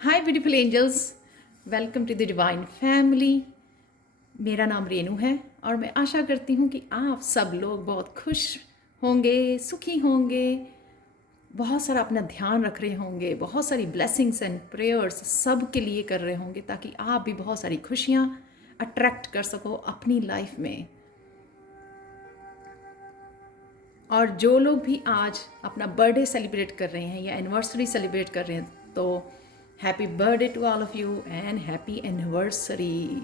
Hi beautiful angels, welcome to the divine family. मेरा नाम रेनू है और मैं आशा करती हूँ कि आप सब लोग बहुत खुश होंगे, सुखी होंगे, बहुत सारा अपना ध्यान रख रहे होंगे, बहुत सारी ब्लेसिंग्स एंड प्रेयर्स सब के लिए कर रहे होंगे ताकि आप भी बहुत सारी खुशियाँ अट्रैक्ट कर सको अपनी लाइफ में। और जो लोग भी आज अपना बर्थडे सेलिब्रेट कर रहे हैं या एनिवर्सरी सेलिब्रेट कर रहे हैं, तो happy birthday to all of you and happy anniversary.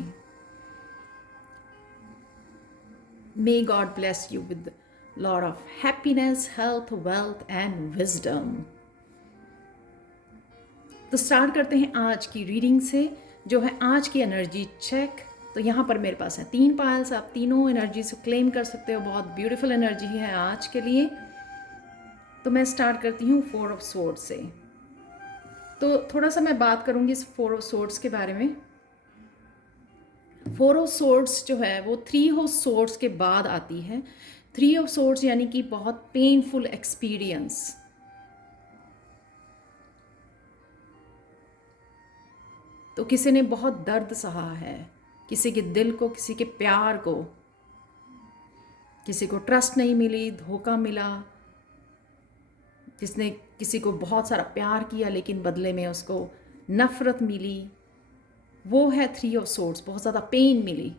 May God bless you with lot of happiness, health, wealth and wisdom. तो स्टार्ट करते हैं आज की रीडिंग से, जो है आज की एनर्जी चेक। तो यहाँ पर मेरे पास है 3 पायल्स, आप तीनों एनर्जी से क्लेम कर सकते हो। बहुत ब्यूटीफुल एनर्जी है आज के लिए। तो मैं स्टार्ट करती हूँ 4 ऑफ सोर्ड्स से। तो थोड़ा सा मैं बात करूँगी इस 4 ऑफ सोर्ड्स के बारे में। 4 ऑफ सोर्ड्स जो है वो 3 ऑफ सोर्ड्स के बाद आती है। 3 ऑफ सोर्ड्स यानी कि बहुत पेनफुल एक्सपीरियंस। तो किसी ने बहुत दर्द सहा है, किसी के दिल को, किसी के प्यार को, किसी को ट्रस्ट नहीं मिली, धोखा मिला, जिसने किसी को बहुत सारा प्यार किया लेकिन बदले में उसको नफ़रत मिली, वो है 3 ऑफ सोर्ड्स। बहुत ज़्यादा पेन मिली,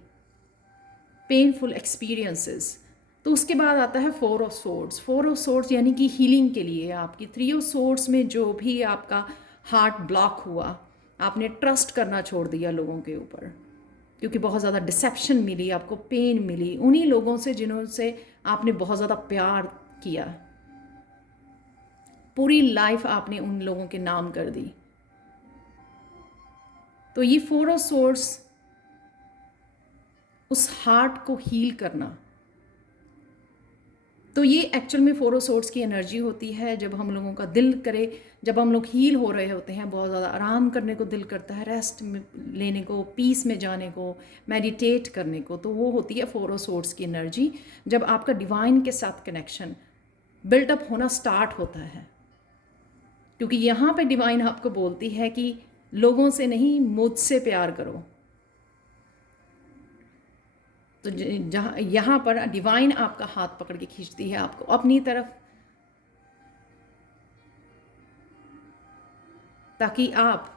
पेनफुल एक्सपीरियंसेस। तो उसके बाद आता है 4 ऑफ सोर्ड्स। 4 ऑफ सोर्ड्स यानी कि हीलिंग के लिए आपकी। 3 ऑफ सोर्ड्स में जो भी आपका हार्ट ब्लॉक हुआ, आपने ट्रस्ट करना छोड़ दिया लोगों के ऊपर, क्योंकि बहुत ज़्यादा डिसेप्शन मिली, आपको पेन मिली उन्हीं लोगों से जिन्होंने आपने बहुत ज़्यादा प्यार किया। पूरी लाइफ आपने उन लोगों के नाम कर दी। तो ये 4 ऑफ सोर्ड्स उस हार्ट को हील करना। तो ये एक्चुअल में 4 ऑफ सोर्ड्स की एनर्जी होती है। जब हम लोगों का दिल करे, जब हम लोग हील हो रहे होते हैं, बहुत ज़्यादा आराम करने को दिल करता है, रेस्ट लेने को, पीस में जाने को, मेडिटेट करने को, तो वो होती है 4 ऑफ सोर्ड्स की एनर्जी। जब आपका डिवाइन के साथ कनेक्शन बिल्टअप होना स्टार्ट होता है, क्योंकि यहाँ पे डिवाइन आपको बोलती है कि लोगों से नहीं, मुझसे प्यार करो। तो जहाँ यहाँ पर डिवाइन आपका हाथ पकड़ के खींचती है आपको अपनी तरफ, ताकि आप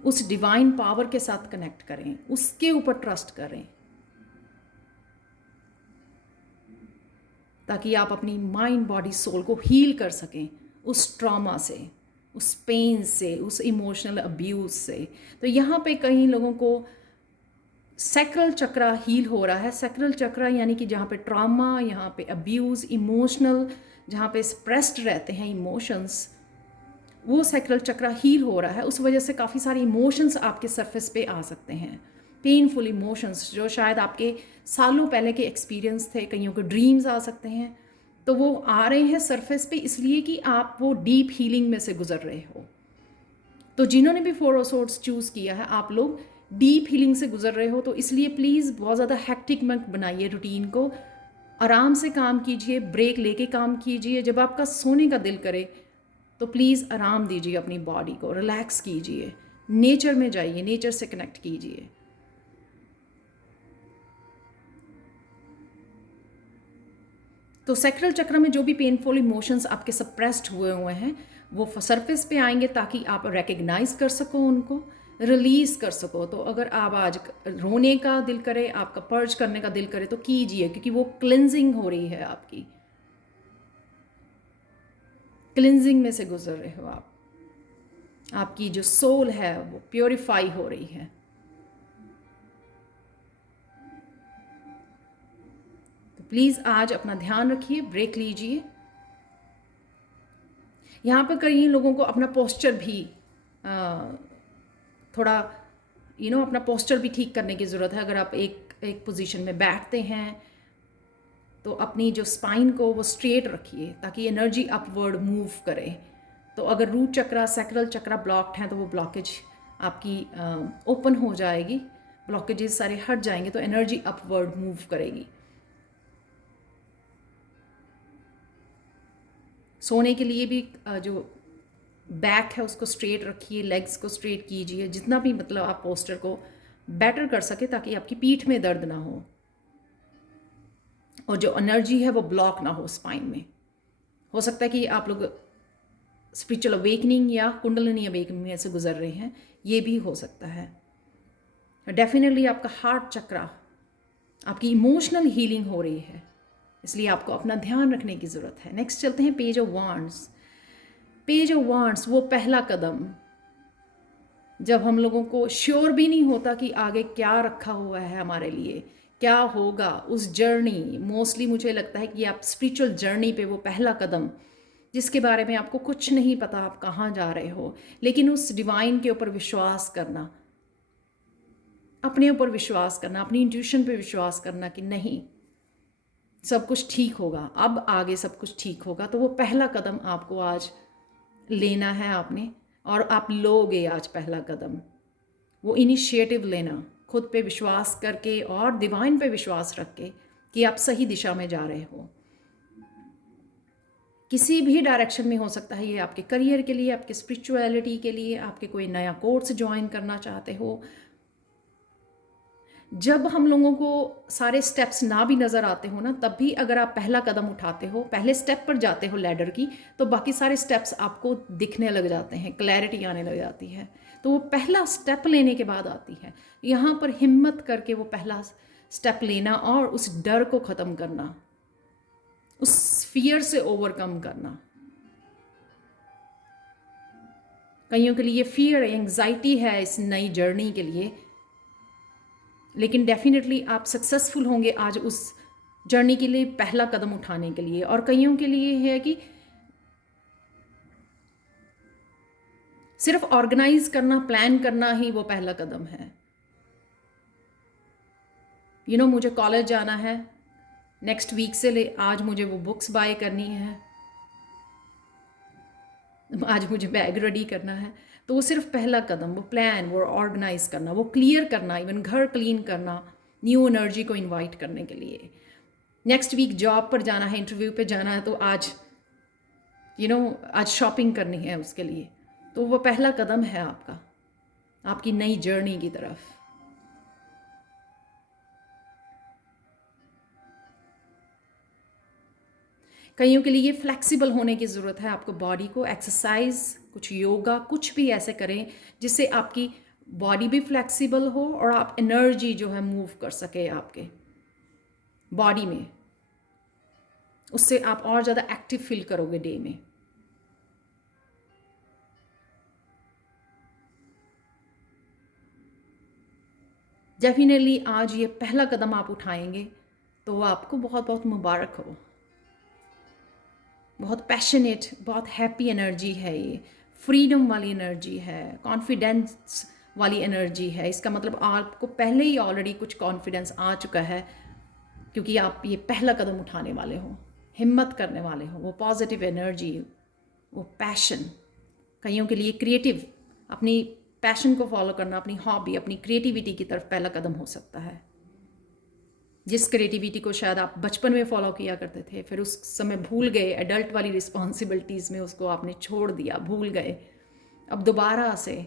उस डिवाइन पावर के साथ कनेक्ट करें, उसके ऊपर ट्रस्ट करें, ताकि आप अपनी माइंड, बॉडी, सोल को हील कर सकें उस ट्रॉमा से, उस पेन से, उस इमोशनल अब्यूज़ से। तो यहाँ पे कई लोगों को सैक्रल चक्रा हील हो रहा है। सैक्रल चक्रा यानी कि जहाँ पे ट्रॉमा, यहाँ पे अब्यूज़, इमोशनल, जहाँ पे स्प्रेस्ड रहते हैं इमोशंस, वो सैक्रल चक्रा हील हो रहा है। उस वजह से काफ़ी सारे इमोशंस आपके सरफेस पे आ सकते हैं, पेनफुल इमोशंस जो शायद आपके सालों पहले के एक्सपीरियंस थे। कईयों के ड्रीम्स आ सकते हैं, तो वो आ रहे हैं सरफेस पे इसलिए कि आप वो डीप हीलिंग में से गुजर रहे हो। तो जिन्होंने भी 4 ऑफ सोर्ड्स चूज़ किया है, आप लोग डीप हीलिंग से गुजर रहे हो, तो इसलिए प्लीज़ बहुत ज़्यादा हैक्टिक मत बनाइए रूटीन को। आराम से काम कीजिए, ब्रेक लेके काम कीजिए। जब आपका सोने का दिल करे तो प्लीज़ आराम दीजिए अपनी बॉडी को, रिलैक्स कीजिए, नेचर में जाइए, नेचर से कनेक्ट कीजिए। तो सैक्रल चक्र में जो भी पेनफुल इमोशंस आपके सप्रेस्ड हुए हैं, वो सरफेस पे आएंगे ताकि आप रिकग्नाइज कर सको, उनको रिलीज कर सको। तो अगर आप आज रोने का दिल करे, आपका पर्ज करने का दिल करे, तो कीजिए, क्योंकि वो क्लिनजिंग हो रही है, आपकी क्लिनजिंग में से गुजर रहे हो आप। आपकी जो सोल है वो प्योरीफाई हो रही है। तो प्लीज़ आज अपना ध्यान रखिए, ब्रेक लीजिए। यहाँ पर कई लोगों को अपना पोस्चर भी थोड़ा अपना पोस्चर भी ठीक करने की ज़रूरत है। अगर आप एक पोजीशन में बैठते हैं तो अपनी जो स्पाइन को वो स्ट्रेट रखिए ताकि एनर्जी अपवर्ड मूव करे। तो अगर रूट चक्रा, सैक्रल चक्रा ब्लॉक्ड हैं तो वो ब्लॉकेज आपकी ओपन हो जाएगी, ब्लॉकेजेस सारे हट जाएंगे, तो एनर्जी अपवर्ड मूव करेगी। सोने के लिए भी जो बैक है उसको स्ट्रेट रखिए, लेग्स को स्ट्रेट कीजिए, जितना भी मतलब आप पोस्टर को बेटर कर सके ताकि आपकी पीठ में दर्द ना हो और जो एनर्जी है वो ब्लॉक ना हो स्पाइन में। हो सकता है कि आप लोग स्पिरिचुअल अवेकनिंग या कुंडलिनी अवेकनिंग में से गुजर रहे हैं, ये भी हो सकता है। डेफिनेटली आपका हार्ट चक्रा, आपकी इमोशनल हीलिंग हो रही है, इसलिए आपको अपना ध्यान रखने की ज़रूरत है। नेक्स्ट चलते हैं page of wands. Page of wands वो पहला कदम जब हम लोगों को श्योर भी नहीं होता कि आगे क्या रखा हुआ है हमारे लिए, क्या होगा उस जर्नी। मोस्टली मुझे लगता है कि आप स्पिरिचुअल जर्नी पे वो पहला कदम जिसके बारे में आपको कुछ नहीं पता आप कहाँ जा रहे हो, लेकिन उस डिवाइन के ऊपर विश्वास करना, अपने ऊपर विश्वास करना, अपनी इंट्यूशन पे विश्वास करना कि नहीं सब कुछ ठीक होगा, अब आगे सब कुछ ठीक होगा। तो वो पहला कदम आपको आज लेना है आपने, और आप लोगे आज पहला कदम। वो इनिशिएटिव लेना, खुद पे विश्वास करके और डिवाइन पे विश्वास रख के कि आप सही दिशा में जा रहे हो। किसी भी डायरेक्शन में हो सकता है ये, आपके करियर के लिए, आपके स्पिरिचुअलिटी के लिए, आपके कोई नया कोर्स ज्वाइन करना चाहते हो। जब हम लोगों को सारे स्टेप्स ना भी नज़र आते हो ना, तब भी अगर आप पहला कदम उठाते हो, पहले स्टेप पर जाते हो लैडर की, तो बाकी सारे स्टेप्स आपको दिखने लग जाते हैं, क्लैरिटी आने लग जाती है। तो वो पहला स्टेप लेने के बाद आती है। यहाँ पर हिम्मत करके वो पहला स्टेप लेना और उस डर को ख़त्म करना, उस फियर से ओवरकम करना। कईयों के लिए फियर, एंग्जाइटी है इस नई जर्नी के लिए, लेकिन डेफिनेटली आप सक्सेसफुल होंगे आज उस जर्नी के लिए पहला कदम उठाने के लिए। और कईयों के लिए है कि सिर्फ ऑर्गेनाइज करना, प्लान करना ही वो पहला कदम है। मुझे कॉलेज जाना है, नेक्स्ट वीक से आज मुझे वो बुक्स बाय करनी है, आज मुझे बैग रेडी करना है। तो वो सिर्फ पहला कदम, वो प्लान, वो ऑर्गेनाइज करना, वो क्लियर करना, इवन घर क्लीन करना, न्यू एनर्जी को इनवाइट करने के लिए। नेक्स्ट वीक जॉब पर जाना है, इंटरव्यू पे जाना है, तो आज आज शॉपिंग करनी है उसके लिए। तो वो पहला कदम है आपका, आपकी नई जर्नी की तरफ। कईयों के लिए फ्लेक्सिबल होने की ज़रूरत है, आपको बॉडी को एक्सरसाइज, कुछ योगा, कुछ भी ऐसे करें जिससे आपकी बॉडी भी फ्लेक्सिबल हो और आप एनर्जी जो है मूव कर सके आपके बॉडी में। उससे आप और ज़्यादा एक्टिव फील करोगे डे में। डेफिनेटली आज ये पहला कदम आप उठाएंगे तो आपको बहुत बहुत मुबारक हो। बहुत पैशनेट, बहुत हैप्पी एनर्जी है ये, फ्रीडम वाली एनर्जी है, कॉन्फिडेंस वाली एनर्जी है। इसका मतलब आपको पहले ही ऑलरेडी कुछ कॉन्फिडेंस आ चुका है, क्योंकि आप ये पहला कदम उठाने वाले हो, हिम्मत करने वाले हो। वो पॉजिटिव एनर्जी, वो पैशन। कईयों के लिए क्रिएटिव, अपनी पैशन को फॉलो करना, अपनी हॉबी, अपनी क्रिएटिविटी की तरफ पहला कदम हो सकता है। जिस क्रिएटिविटी को शायद आप बचपन में फॉलो किया करते थे, फिर उस समय भूल गए, एडल्ट वाली रिस्पॉन्सिबिलिटीज़ में उसको आपने छोड़ दिया, भूल गए, अब दोबारा से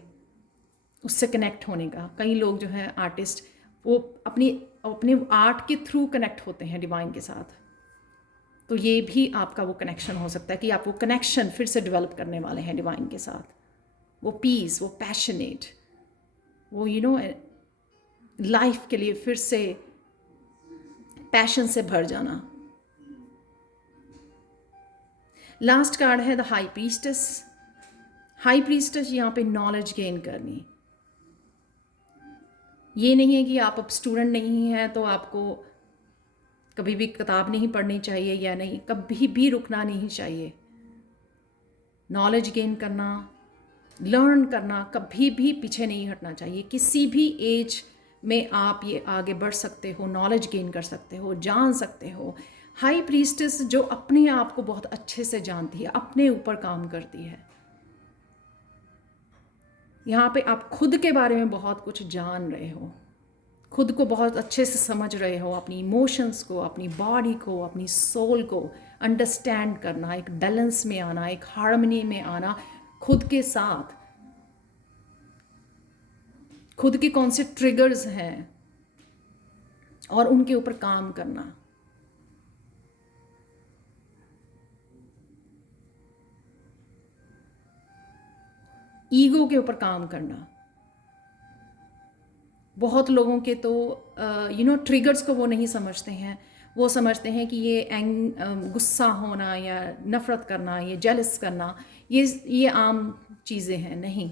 उससे कनेक्ट होने का। कई लोग जो हैं आर्टिस्ट, वो अपने आर्ट के थ्रू कनेक्ट होते हैं डिवाइन के साथ। तो ये भी आपका वो कनेक्शन हो सकता है कि आप वो कनेक्शन फिर से डेवलप करने वाले हैं डिवाइन के साथ। वो पीस, वो पैशनेट, वो लाइफ के लिए फिर से पैशन से भर जाना। लास्ट कार्ड है the high priestess. High priestess यहाँ पे नॉलेज गेन करनी। ये नहीं है कि आप अब स्टूडेंट नहीं हैं तो आपको कभी भी किताब नहीं पढ़नी चाहिए या नहीं, कभी भी रुकना नहीं चाहिए। नॉलेज गेन करना, लर्न करना, कभी भी पीछे नहीं हटना चाहिए। किसी भी एज में आप ये आगे बढ़ सकते हो, नॉलेज गेन कर सकते हो, जान सकते हो। हाई प्रीस्टेस जो अपने आप को बहुत अच्छे से जानती है, अपने ऊपर काम करती है। यहाँ पे आप खुद के बारे में बहुत कुछ जान रहे हो, खुद को बहुत अच्छे से समझ रहे हो, अपनी इमोशंस को, अपनी बॉडी को, अपनी सोल को अंडरस्टैंड करना, एक बैलेंस में आना, एक हार्मनी में आना, खुद के साथ, खुद के कौन से ट्रिगर्स हैं और उनके ऊपर काम करना। ईगो के ऊपर काम करना। बहुत लोगों के तो ट्रिगर्स को वो नहीं समझते हैं। वो समझते हैं कि ये गुस्सा होना या नफ़रत करना, ये जेलस करना, ये आम चीज़ें हैं। नहीं,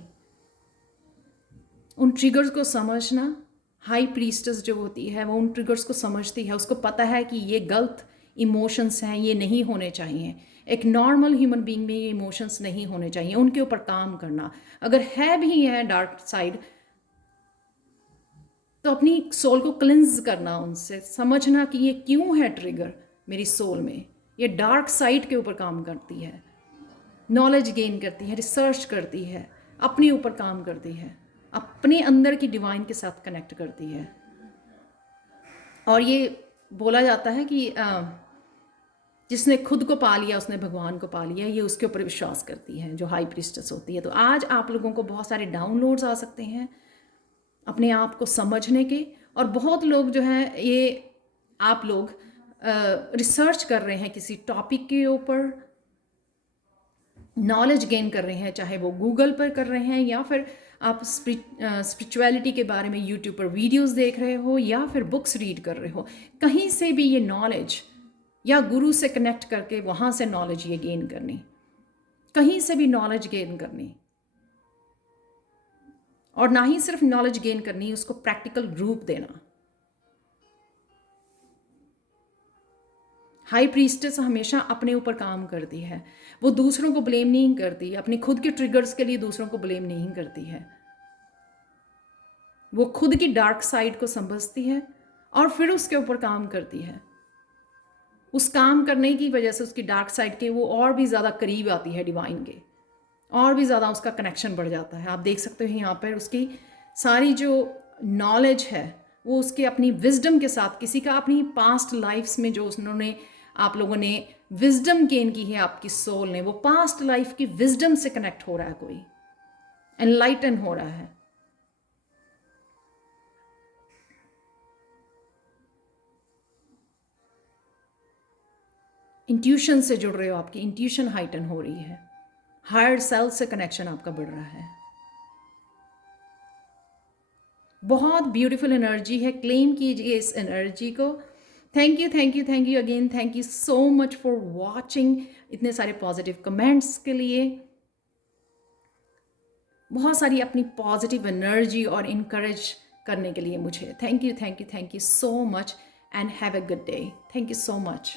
उन ट्रिगर्स को समझना, हाई प्रीस्टेस जो होती है वो उन ट्रिगर्स को समझती है, उसको पता है कि ये गलत इमोशंस हैं, ये नहीं होने चाहिए। एक नॉर्मल ह्यूमन बीइंग में ये इमोशंस नहीं होने चाहिए, उनके ऊपर काम करना। अगर है भी है डार्क साइड, तो अपनी सोल को क्लिंज करना, उनसे समझना कि ये क्यों है ट्रिगर मेरी सोल में। ये डार्क साइड के ऊपर काम करती है, नॉलेज गेन करती है, रिसर्च करती है, अपने ऊपर काम करती है, अपने अंदर की डिवाइन के साथ कनेक्ट करती है। और ये बोला जाता है कि जिसने खुद को पा लिया उसने भगवान को पा लिया, ये उसके ऊपर विश्वास करती है जो हाई प्रीस्टेस होती है। तो आज आप लोगों को बहुत सारे डाउनलोड्स आ सकते हैं अपने आप को समझने के। और बहुत लोग जो हैं, ये आप लोग रिसर्च कर रहे हैं किसी टॉपिक के ऊपर, नॉलेज गेन कर रहे हैं, चाहे वो गूगल पर कर रहे हैं या फिर आप स्पिरिचुअलिटी के बारे में यूट्यूब पर वीडियोस देख रहे हो या फिर बुक्स रीड कर रहे हो। कहीं से भी ये नॉलेज, या गुरु से कनेक्ट करके वहाँ से नॉलेज ये गेन करनी, कहीं से भी नॉलेज गेन करनी। और ना ही सिर्फ नॉलेज गेन करनी, उसको प्रैक्टिकल रूप देना। हाई प्रीस्टेस हमेशा अपने ऊपर काम करती है, वो दूसरों को ब्लेम नहीं करती, अपने खुद के ट्रिगर्स के लिए दूसरों को ब्लेम नहीं करती है। वो खुद की डार्क साइड को समझती है और फिर उसके ऊपर काम करती है। उस काम करने की वजह से उसकी डार्क साइड के वो और भी ज़्यादा करीब आती है डिवाइन के, और भी ज़्यादा उसका कनेक्शन बढ़ जाता है। आप देख सकते हो यहाँ पर उसकी सारी जो नॉलेज है वो उसके अपनी विजडम के साथ, किसी का अपनी पास्ट लाइफ्स में जो उन्होंने, आप लोगों ने विजडम गेन की है, आपकी सोल ने, वो पास्ट लाइफ की विजडम से कनेक्ट हो रहा है, कोई एनलाइटन हो रहा है। इंट्यूशन से जुड़ रहे हो, आपकी इंट्यूशन हाइटन हो रही है, हायर सेल्फ से कनेक्शन आपका बढ़ रहा है। बहुत ब्यूटीफुल एनर्जी है, क्लेम कीजिए इस एनर्जी को। Thank you again, thank you so much for watching. इतने सारे पॉजिटिव कमेंट्स के लिए, बहुत सारी अपनी पॉजिटिव एनर्जी और इनकरेज करने के लिए मुझे। Thank you so much and have a good day. Thank you so much.